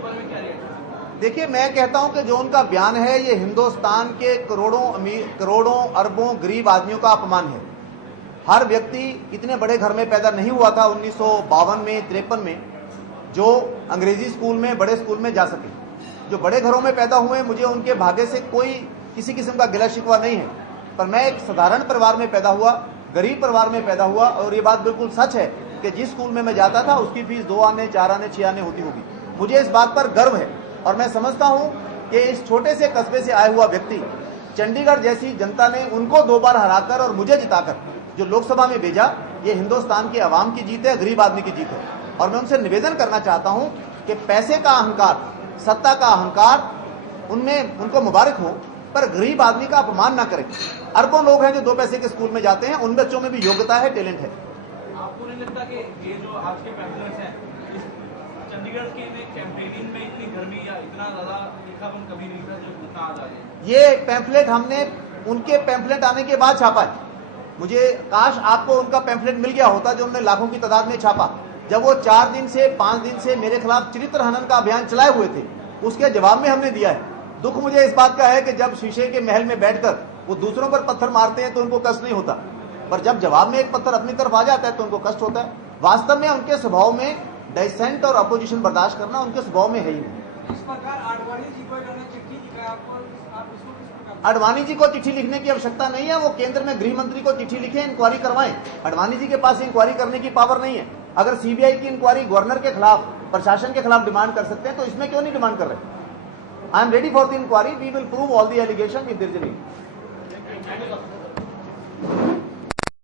इसके बारे में क्या रिएक्शन? देखिए, मैं कहता हूं कि जो उनका बयान है ये हिंदुस्तान के करोड़ों अरबों गरीब आदमियों का अपमान है। हर व्यक्ति इतने बड़े घर में पैदा नहीं हुआ था 1952 में 53 में जो अंग्रेजी स्कूल में बड़े स्कूल में जा सके। जो बड़े घरों में पैदा हुए, मुझे उनके भाग्य से कोई किसी किस्म का गिला शिकवा नहीं है, पर मैं एक साधारण परिवार में पैदा हुआ, गरीब परिवार में पैदा हुआ, और ये बात बिल्कुल सच है कि जिस स्कूल में मैं जाता था उसकी फीस 2 आने 4 आने 6 आने होती होगी। मुझे इस बात पर गर्व है और मैं समझता हूं कि इस छोटे से कस्बे से आया हुआ व्यक्ति, चंडीगढ़ जैसी जनता ने उनको 2 बार हराकर और मुझे जिताकर जो लोकसभा में भेजा, ये हिंदुस्तान के अवाम की जीत है, गरीब आदमी की जीत है। और मैं उनसे निवेदन करना चाहता हूं कि पैसे का अहंकार, सत्ता का अहंकार, उनमें उनको मुबारक हो, पर गरीब आदमी का अपमान ना करें। अरबों लोग हैं जो 2 पैसे के स्कूल में जाते हैं, उन बच्चों में भी योग्यता है, टैलेंट है। आपको नहीं लगता कि ये जो आज के पैम्फलेट्स हैं, चंडीगढ़ के कैंपेनिंग में इतनी गर्मी या इतना ज्यादा लिखापन कभी नहीं था जो इतना आ जाए? ये पैम्फलेट हमने उनके पैम्फलेट आने के बाद छापा है। मुझे काश आपको उनका पैम्फलेट मिल गया होता जो उन्होंने लाखों की तादाद में छापा। जब वो 4 दिन से 5 दिन से मेरे खिलाफ चरित्र हनन का अभियान चलाए हुए थे, उसके जवाब में हमने दिया है। दुख मुझे इस बात का है कि जब शीशे के महल में बैठकर वो दूसरों पर पत्थर मारते हैं तो उनको कष्ट नहीं होता, पर जब जवाब में एक पत्थर अपनी तरफ आ जाता है तो उनको कष्ट होता है। वास्तव में उनके स्वभाव में डिसेंट और अपोजिशन बर्दाश्त करना उनके स्वभाव में है ही नहीं। इस प्रकार आडवाणी जी को चिट्ठी लिखा है आपको, आप इसको किस प्रकार? आडवाणी जी को चिट्ठी लिखने की आवश्यकता नहीं है। वो केंद्र में गृह मंत्री को चिट्ठी लिखे, इंक्वायरी करवाएं। आडवाणी जी के पास इंक्वायरी करने की पावर नहीं है। अगर सीबीआई की इंक्वायरी गवर्नर के खिलाफ, प्रशासन के खिलाफ डिमांड कर सकते हैं तो इसमें क्यों नहीं डिमांड कर रहे? I am ready for the inquiry, we will prove all the allegation if there is any.